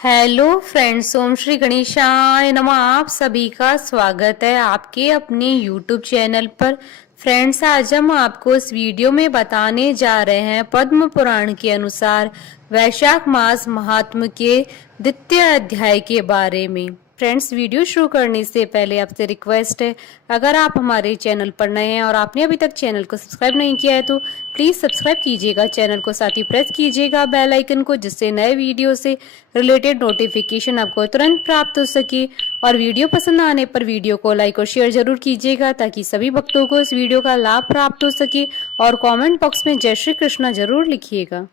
Hello friends, ओम श्री गणेशाय नमः। आप सभी का स्वागत है आपके अपने यूट्यूब चैनल पर। फ्रेंड्स, आज हम आपको इस वीडियो में बताने जा रहे हैं पद्म पुराण के अनुसार वैशाख मास महात्म के द्वितीय अध्याय के बारे में। फ्रेंड्स, वीडियो शुरू करने से पहले आपसे रिक्वेस्ट है, अगर आप हमारे चैनल पर नए हैं और आपने अभी तक चैनल को सब्सक्राइब नहीं किया है तो प्लीज सब्सक्राइब कीजिएगा चैनल को, साथ ही प्रेस कीजिएगा बेल आइकन को, जिससे नए वीडियो से रिलेटेड नोटिफिकेशन आपको तुरंत प्राप्त हो सके। और वीडियो पसंद आने पर वीडियो को लाइक और शेयर जरूर कीजिएगा ताकि सभी भक्तों को इस वीडियो का लाभ प्राप्त हो सके। और कमेंट बॉक्स में जय श्री कृष्णा जरूर लिखिएगा।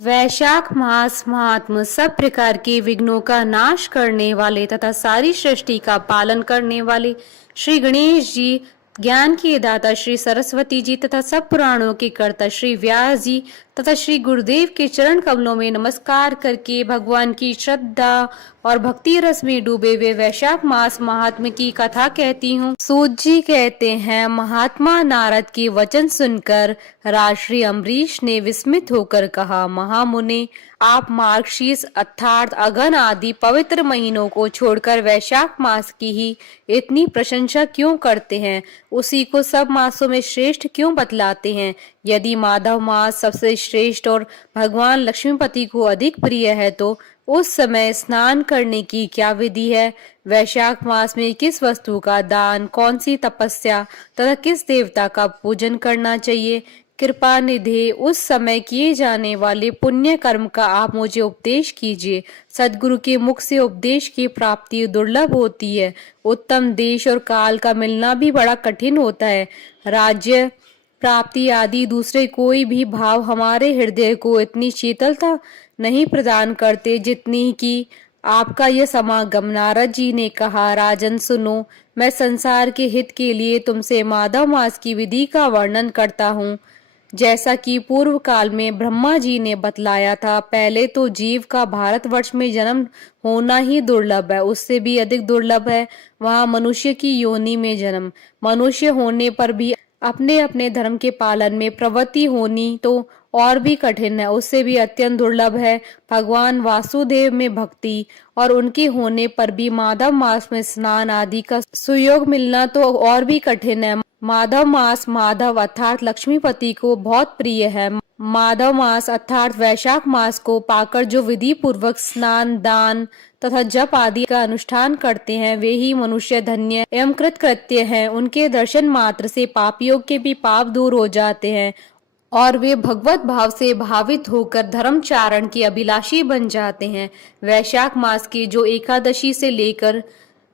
वैशाख मास महात्म सब प्रकार के विघ्नों का नाश करने वाले तथा सारी सृष्टि का पालन करने वाले श्री गणेश जी, ज्ञान के दाता श्री सरस्वती जी तथा सब पुराणों के कर्ता श्री व्यास जी तथा श्री गुरुदेव के चरण कमलों में नमस्कार करके भगवान की श्रद्धा और भक्ति रस में डूबे हुए वैशाख मास महात्म की कथा कहती हूँ। सूत जी कहते हैं, महात्मा नारद के वचन सुनकर राजश्री अम्बरीश ने विस्मित होकर कहा, महामुने, आप मार्गशीर्ष अर्थात अगन आदि पवित्र महीनों को छोड़कर वैशाख मास की ही इतनी प्रशंसा क्यों करते हैं? उसी को सब मासों में श्रेष्ठ क्यों बतलाते हैं? यदि माधव मास सबसे श्रेष्ठ और भगवान लक्ष्मीपति को अधिक प्रिय है तो उस समय स्नान करने की क्या विधि है? वैशाख मास में किस वस्तु का दान, कौन सी तपस्या तथा किस देवता का पूजन करना चाहिए? कृपा निधि, उस समय किए जाने वाले पुण्य कर्म का आप मुझे उपदेश कीजिए। सदगुरु के मुख से उपदेश की प्राप्ति दुर्लभ होती है। उत्तम देश और काल का मिलना भी बड़ा कठिन होता है। राज्य प्राप्ति आदि दूसरे कोई भी भाव हमारे हृदय को इतनी शीतलता नहीं प्रदान करते जितनी कि आपका यह समागम। नारद जी ने कहा, राजन सुनो, मैं संसार के हित के लिए तुमसे माधव मास की विधि का वर्णन करता हूँ। जैसा कि पूर्व काल में ब्रह्मा जी ने बतलाया था, पहले तो जीव का भारतवर्ष में जन्म होना ही दुर्लभ है, उससे भी अधिक दुर्लभ है वहाँ मनुष्य की योनि में जन्म। मनुष्य होने पर भी अपने अपने धर्म के पालन में प्रवृत्ति होनी तो और भी कठिन है, उससे भी अत्यंत दुर्लभ है भगवान वासुदेव में भक्ति, और उनके होने पर भी माधव मास में स्नान आदि का सुयोग मिलना तो और भी कठिन है। माधव मास माधव अर्थात लक्ष्मीपति को बहुत प्रिय है। माधव मास अर्थात वैशाख मास को पाकर जो विधि पूर्वक स्नान, दान तथा जप आदि का अनुष्ठान करते हैं वे ही मनुष्य धन्य एवं कृतकृत्य हैं। उनके दर्शन मात्र से पापियों के भी पाप दूर हो जाते हैं और वे भगवत भाव से भावित होकर धर्मचारण के अभिलाषी बन जाते हैं। वैशाख मास की जो एकादशी से लेकर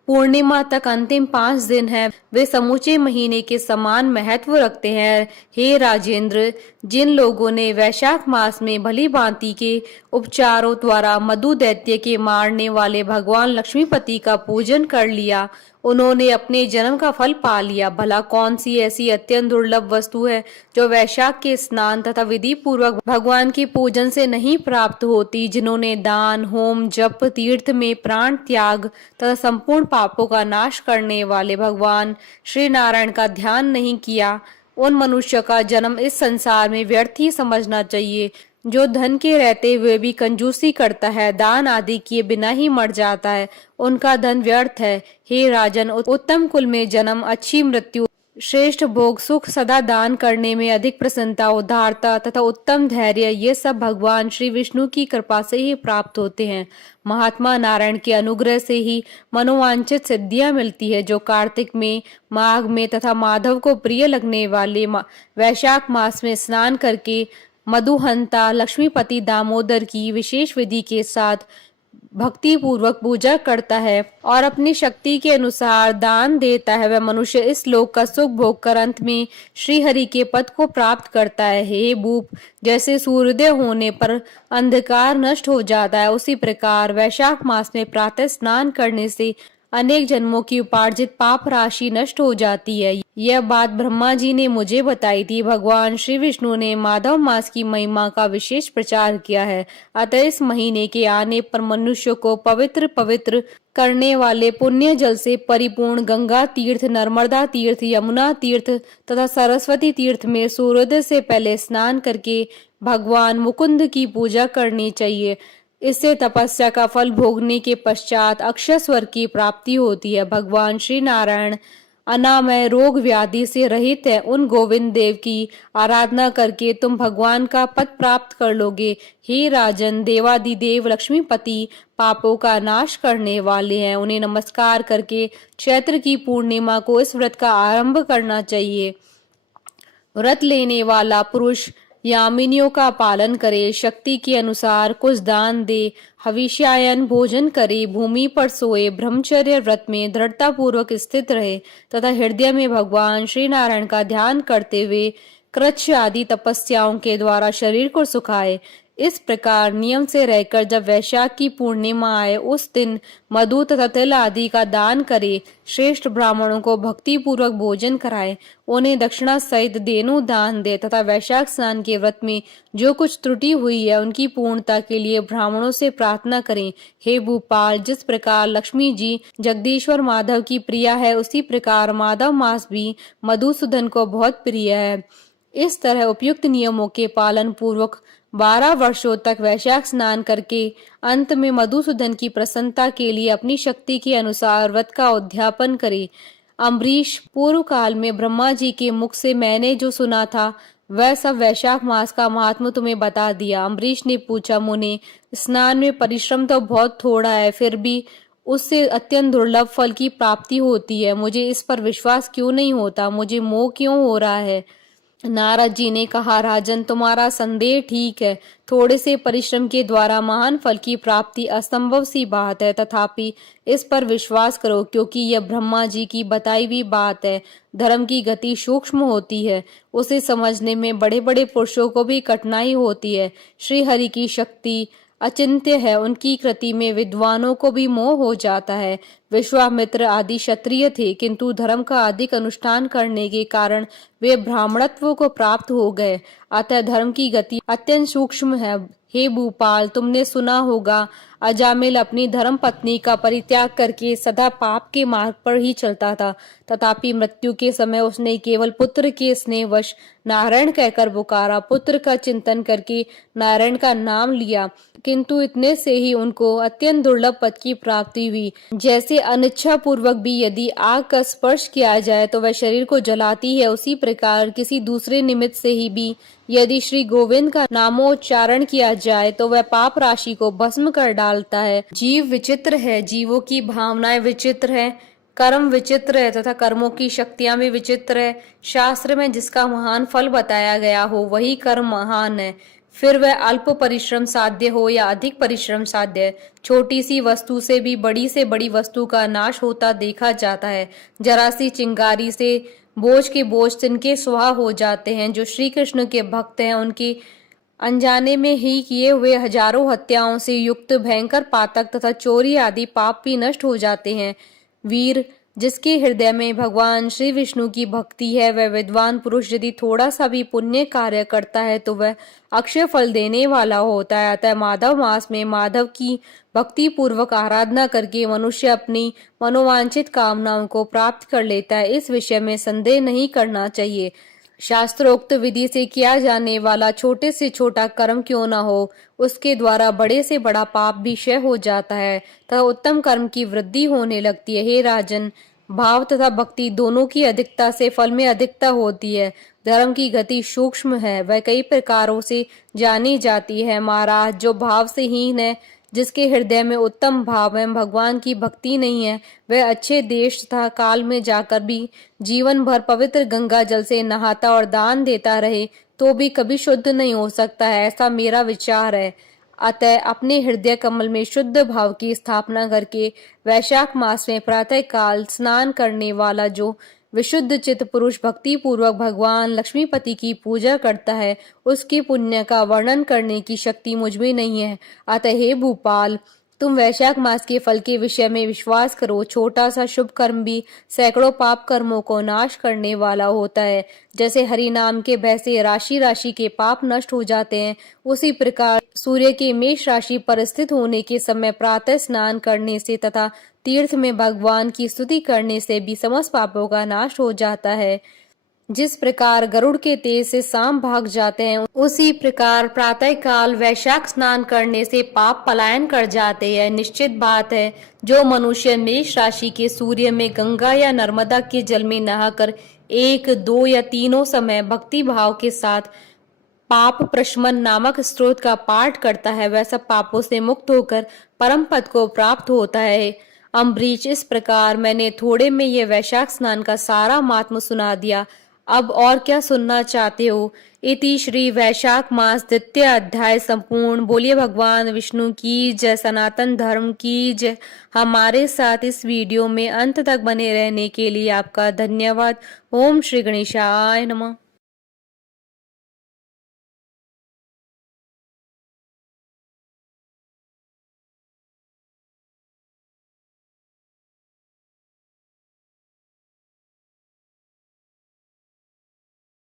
पूर्णिमा तक अंतिम 5 दिन है, वे समूचे महीने के समान महत्व रखते हैं। हे राजेंद्र, जिन लोगों ने वैशाख मास में भली भांति के उपचारों द्वारा मधु दैत्य के मारने वाले भगवान लक्ष्मीपति का पूजन कर लिया, उन्होंने अपने जन्म का फल पा लिया। भला कौन सी ऐसी अत्यंत दुर्लभ वस्तु है जो वैशाख के स्नान तथा विधि पूर्वक भगवान के पूजन से नहीं प्राप्त होती? जिन्होंने दान, होम, जप, तीर्थ में प्राण त्याग तथा संपूर्ण पापों का नाश करने वाले भगवान श्री नारायण का ध्यान नहीं किया, उन मनुष्य का जन्म इस संसार में व्यर्थ ही समझना चाहिए। जो धन के रहते हुए भी कंजूसी करता है, दान आदि किए बिना ही मर जाता है, उनका धन व्यर्थ है। हे राजन, उत्तम कुल में जन्म, अच्छी मृत्यु, श्रेष्ठ भोग, सुख, सदा दान करने में अधिक प्रसन्नता, उदारता तथा उत्तम धैर्य, ये सब भगवान श्री विष्णु की कृपा से ही प्राप्त होते हैं। महात्मा नारायण के अनुग्रह से ही मनोवांछित सिद्धियां मिलती है। जो कार्तिक में, माघ में तथा माधव को प्रिय लगने वाले वैशाख मास में स्नान करके मधुहंता लक्ष्मीपति दामोदर की विशेष विधि के साथ भक्ति पूर्वक पूजा करता है और अपनी शक्ति के अनुसार दान देता है, वह मनुष्य इस लोक का सुख भोग कर अंत में श्री हरि के पद को प्राप्त करता है। हे भूप, जैसे सूर्योदय होने पर अंधकार नष्ट हो जाता है, उसी प्रकार वैशाख मास में प्रातः स्नान करने से अनेक जन्मों की उपार्जित पाप राशि नष्ट हो जाती है। यह बात ब्रह्मा जी ने मुझे बताई थी। भगवान श्री विष्णु ने माधव मास की महिमा का विशेष प्रचार किया है। अतः इस महीने के आने पर मनुष्य को पवित्र पवित्र करने वाले पुण्य जल से परिपूर्ण गंगा तीर्थ, नर्मदा तीर्थ, यमुना तीर्थ तथा सरस्वती तीर्थ में सूर्योदय से पहले स्नान करके भगवान मुकुंद की पूजा करनी चाहिए। इससे तपस्या का फल भोगने के पश्चात अक्षय स्वर्ग की प्राप्ति होती है। भगवान श्री नारायण अनामय रोग व्याधि से रहित है। उन गोविंद देव की आराधना करके तुम भगवान का पद प्राप्त कर लोगे। हे राजन, देवादिदेव लक्ष्मीपति पापों का नाश करने वाले हैं। उन्हें नमस्कार करके चैत्र की पूर्णिमा को इस व्रत का आरंभ करना चाहिए। व्रत लेने वाला पुरुष यामिनियों का पालन करे, शक्ति के अनुसार कुछ दान दे, हविष्यायन भोजन करे, भूमि पर सोए, ब्रह्मचर्य व्रत में दृढ़ता पूर्वक स्थित रहे तथा हृदय में भगवान श्री नारायण का ध्यान करते हुए कृच्छ आदि तपस्याओं के द्वारा शरीर को सुखाए। इस प्रकार नियम से रहकर जब वैशाख की पूर्णिमा आए उस दिन मधु तथा तिल आदि का दान करे, श्रेष्ठ ब्राह्मणों को भक्ति पूर्वक भोजन कराए, उन्हें दक्षिणा सहित देनु दान दे तथा वैशाख स्नान के व्रत में जो कुछ त्रुटि हुई है उनकी पूर्णता के लिए ब्राह्मणों से प्रार्थना करें। हे भूपाल, जिस प्रकार लक्ष्मी जी जगदीश्वर माधव की प्रिया है उसी प्रकार माधव मास भी मधुसूदन को बहुत प्रिय है। इस तरह उपयुक्त नियमों के पालन पूर्वक 12 वर्षों तक वैशाख स्नान करके अंत में मधुसूदन की प्रसन्नता के लिए अपनी शक्ति के अनुसार व्रत का उद्यापन करे। अम्बरीश, पूर्व काल में ब्रह्मा जी के मुख से मैंने जो सुना था वह सब वैशाख मास का महात्म्य तुम्हें बता दिया। अम्बरीश ने पूछा, मुने, स्नान में परिश्रम तो बहुत थोड़ा है, फिर भी उससे अत्यंत दुर्लभ फल की प्राप्ति होती है। मुझे इस पर विश्वास क्यों नहीं होता? मुझे मोह क्यों हो रहा है? नारद जी ने कहा, राजन, तुम्हारा संदेह ठीक है। थोड़े से परिश्रम के द्वारा महान फल की प्राप्ति असंभव सी बात है, तथापि इस पर विश्वास करो, क्योंकि यह ब्रह्मा जी की बताई हुई बात है। धर्म की गति सूक्ष्म होती है, उसे समझने में बड़े बड़े पुरुषों को भी कठिनाई होती है। श्री हरि की शक्ति अचिंत्य है, उनकी कृति में विद्वानों को भी मोह हो जाता है। विश्वामित्र आदि क्षत्रिय थे, किंतु धर्म का अधिक अनुष्ठान करने के कारण वे ब्राह्मणत्व को प्राप्त हो गए। अतः धर्म की गति अत्यंत सूक्ष्म है। हे भूपाल, तुमने सुना होगा अजामिल अपनी धर्म पत्नी का परित्याग करके सदा पाप के मार्ग पर ही चलता था, तथापि मृत्यु के समय उसने केवल पुत्र के स्नेहवश नारायण कहकर पुकारा। पुत्र का चिंतन करके नारायण का नाम लिया, किंतु इतने से ही उनको अत्यंत दुर्लभ पद की प्राप्ति हुई। जैसे अनिच्छा पूर्वक भी यदि आग का स्पर्श किया जाए तो वह शरीर को जलाती है, उसी प्रकार किसी दूसरे निमित्त से ही भी यदि श्री गोविंद का नामोच्चारण किया जाए तो वह पाप राशि को भस्म कर डालता है। जीव विचित्र है, जीवों की भावनाएं विचित्र है, कर्म विचित्र है तथा कर्मों की शक्तियां भी विचित्र है। शास्त्र में जिसका महान फल बताया गया हो वही कर्म महान है, फिर वह अल्प परिश्रम साध्य हो या अधिक परिश्रम साध्य। छोटी सी वस्तु से भी बड़ी से बड़ी वस्तु का नाश होता देखा जाता है। जरा सी चिंगारी से बोझ के बोझ तिनके स्वाहा हो जाते हैं। जो श्री कृष्ण के भक्त हैं उनके अनजाने में ही किए हुए हजारों हत्याओं से युक्त भयंकर पातक तथा चोरी आदि पाप भी नष्ट हो जाते हैं। वीर, जिसके हृदय में भगवान श्री विष्णु की भक्ति है, वह विद्वान पुरुष यदि थोड़ा सा भी पुण्य कार्य करता है तो वह अक्षय फल देने वाला होता है। अतः माधव मास में माधव की भक्ति पूर्वक आराधना करके मनुष्य अपनी मनोवांछित कामनाओं को प्राप्त कर लेता है। इस विषय में संदेह नहीं करना चाहिए। शास्त्रोक्त विधि से किया जाने वाला छोटे से छोटा कर्म क्यों न हो, उसके द्वारा बड़े से बड़ा पाप भी क्षय हो जाता है तथा उत्तम कर्म की वृद्धि होने लगती है। हे राजन, भाव तथा भक्ति दोनों की अधिकता से फल में अधिकता होती है। धर्म की गति सूक्ष्म है, वह कई प्रकारों से जानी जाती है। महाराज, जो भाव से हीन है, जिसके हृदय में उत्तम भाव एवं भगवान की भक्ति नहीं है, वह अच्छे देश तथा काल में जाकर भी जीवन भर पवित्र गंगा जल से नहाता और दान देता रहे तो भी कभी शुद्ध नहीं हो सकता है, ऐसा मेरा विचार है। अतः अपने हृदय कमल में शुद्ध भाव की स्थापना करके वैशाख मास में प्रातः काल स्नान करने वाला जो विशुद्ध चित्त पुरुष भक्ति पूर्वक भगवान लक्ष्मीपति की पूजा करता है, उसकी पुण्य का वर्णन करने की शक्ति मुझमें नहीं है। अतः हे भूपाल, तुम वैशाख मास के फल के विषय में विश्वास करो। छोटा सा शुभ कर्म भी सैकड़ों पाप कर्मों को नाश करने वाला होता है। जैसे हरि नाम के भय से राशि राशि के पाप नष्ट हो जाते हैं, उसी प्रकार सूर्य के मेष राशि पर स्थित होने के समय प्रातः स्नान करने से तथा तीर्थ में भगवान की स्तुति करने से भी समस्त पापों का नाश हो जाता है। जिस प्रकार गरुड़ के तेज से सांप भाग जाते हैं, उसी प्रकार प्रातः काल वैशाख स्नान करने से पाप पलायन कर जाते हैं। निश्चित बात है, जो मनुष्य मेष राशि के सूर्य में, गंगा या नर्मदा के जल में नहाकर 1, 2 या तीनों समय भक्ति भाव के साथ पाप प्रशमन नामक स्तोत्र का पाठ करता है, वह सब पापों से मुक्त होकर परम पद को प्राप्त होता है। अम्बरीश, इस प्रकार मैंने थोड़े में ये वैशाख स्नान का सारा महात्म्य सुना दिया। अब और क्या सुनना चाहते हो? इति श्री वैशाख मास द्वितीय अध्याय संपूर्ण। बोलिए भगवान विष्णु की जय, सनातन धर्म की जय। हमारे साथ इस वीडियो में अंत तक बने रहने के लिए आपका धन्यवाद। ओम श्री गणेशाय नमः।